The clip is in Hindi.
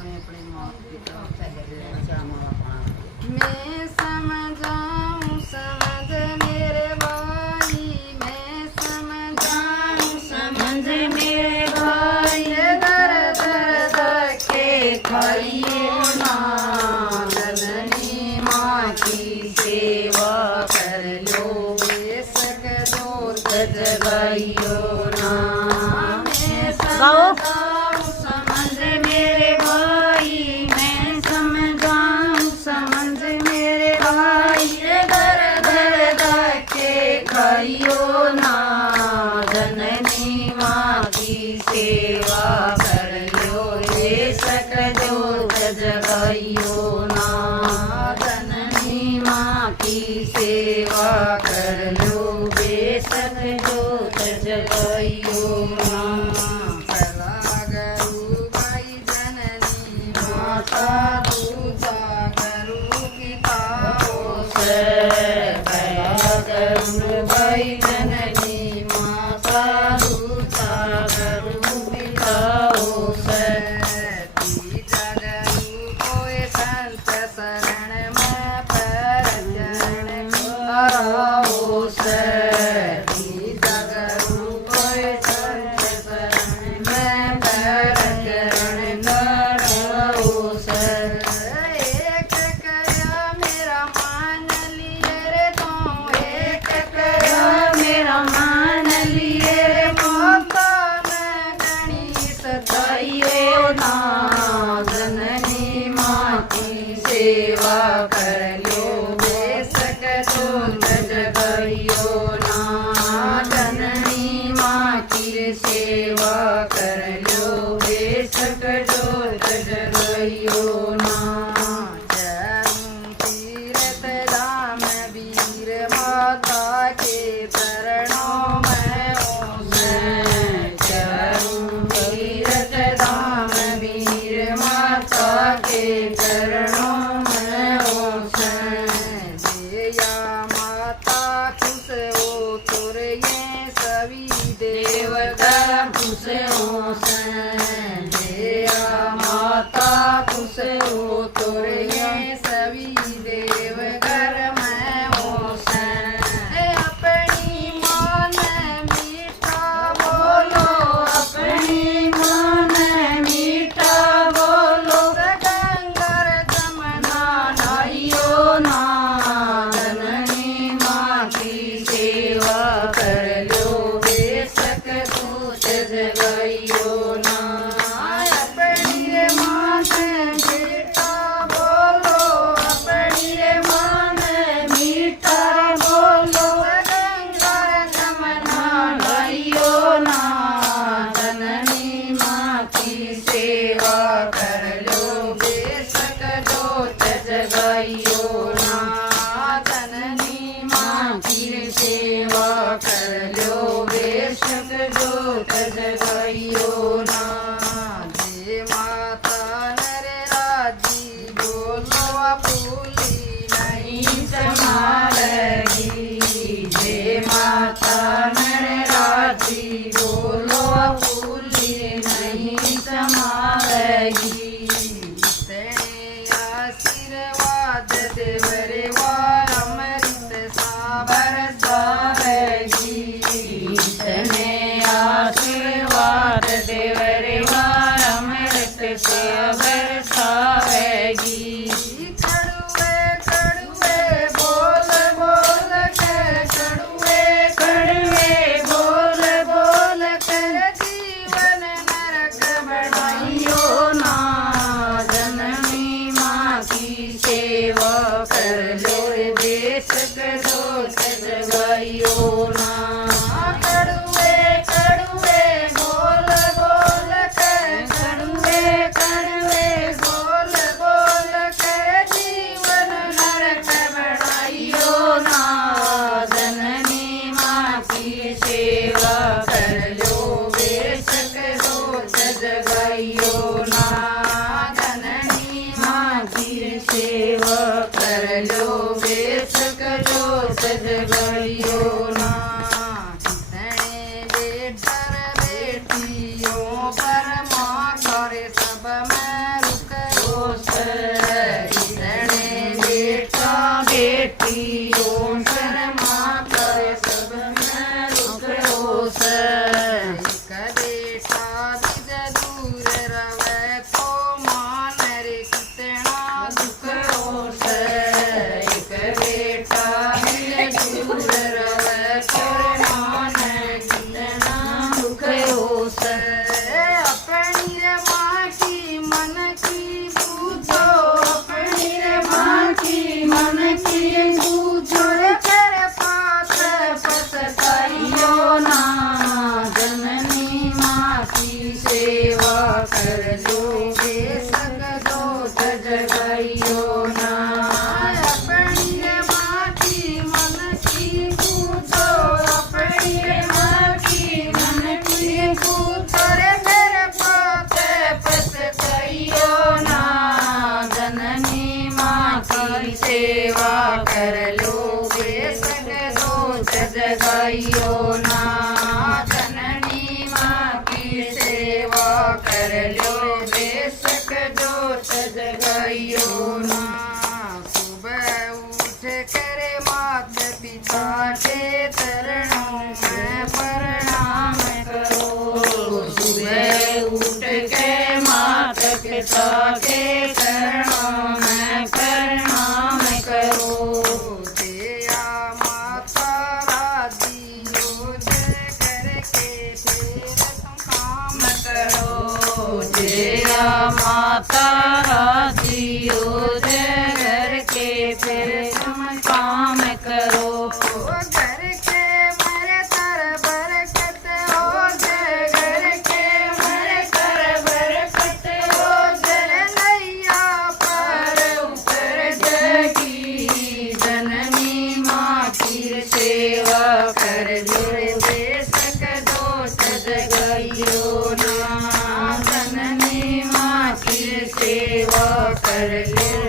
अपने अपने माँ पिता मैं समझाऊं समझ मेरे भाई, मैं समझाऊं समझ मेरे भाई, दर दर धक्के खाइयो ना, जननी माँ की सेवा कर लो, बेशक जोत जगाइयो ना। मैं समझाऊं समझ मेरे भाई, मैं समझाऊं समझ मेरे भाई, दर दर धक्के खाइयो ना, जननी माँ की सेवा कर लो, बेशक जोत जगाइयो ना, जननी माँ की सेवा कर लो, बेशक जोत जगाइयो ना। भाई जननी माता दूजा करू पिताओं से, भाई जननी माता दूजा करू पिताओं से, तीजा करू कोई संत शरण में पैर चरण कराओ से, तीजा करू कोई संत शरण में पैर चरण कराओ से। एक करा मेरा मान लिए रे तो, एक करा मेरा मान लिए रे माता, मैं गणी सताइयो ना, जननी माँ की सेवा कर लो, बेशक जोत जगाइयो ना, जननी माँ की सेवा कर लो, बेशक जोत जगाइयो ना। चरूं तीरथ धाम वीर माता के चरणों में ओसे, चरूं तीरथ धाम वीर माता के चरणों में ओसे, जया माता खुश हो तुर ये सभी देवता खुश हो से, जया माता खुश हो तुर ये सभी देव घर में हो से, अपनी मान मीठा बोलो, अपनी मान मीठा बोलो, गंगर जमना नाइयो ना, जननी माँ की सेवा कर लो, बेशक जोत जगाइयो ना, अपनी रे मान मीठा बोलो, अपनी रे मान मीठा बोलो, गंगर जमना नाइयो ना, जननी माँ की सेवा कर लो, बेशक जोत जगाइयो ना, जननी माँ की सेवा कर लो, बेशक जोत जगाइयो ना। जय माता नर राजी बोलो फूली नहीं संभालेगी, जय माता नर राजी बोलो फूली नहीं संभालेगी, इतने बेटा बेटी ओम शर्माता सब में रुक रोस एक बेटा बीज दूर रवे तो मान रे कितना दुख रोस एक बेटा बीज दूर रवे तो मान कितना दुख रोस अपनी रे माँ की मन की पूछो अपनी रे माँ की मन की पूछो तेरे पास पछताइयो ना जननी माँ की सेवा कर लोगे सकदो जगाइयो ना अपनी रे माँ की मन की पूछो अपनी रे माँ की मन की पूछो रे तेरे पास पछताइयो ना जननी माँ की सेवा कर लोगे सकदो जगाइयो ना जननी माँ की सेवा कर लोगे सकदो जगाइयो ना सुबह उठ कर माता पिता के चरणों में प्रणाम करो सुबह उठ के माता पिता के चरणों में प्रणाम करो जया माता राधियो जय करके फिर तुम काम करो जया माता राधियो जय करके फिर तुम काम करो घर के मेरे तर बरकत हो जय घर के मेरे तर बरकत हो जय नैया पर ऊपर जगी जननी माँ की सेवा कर लोगे सकदो जगाइयो ना जननी माँ की सेवा कर ले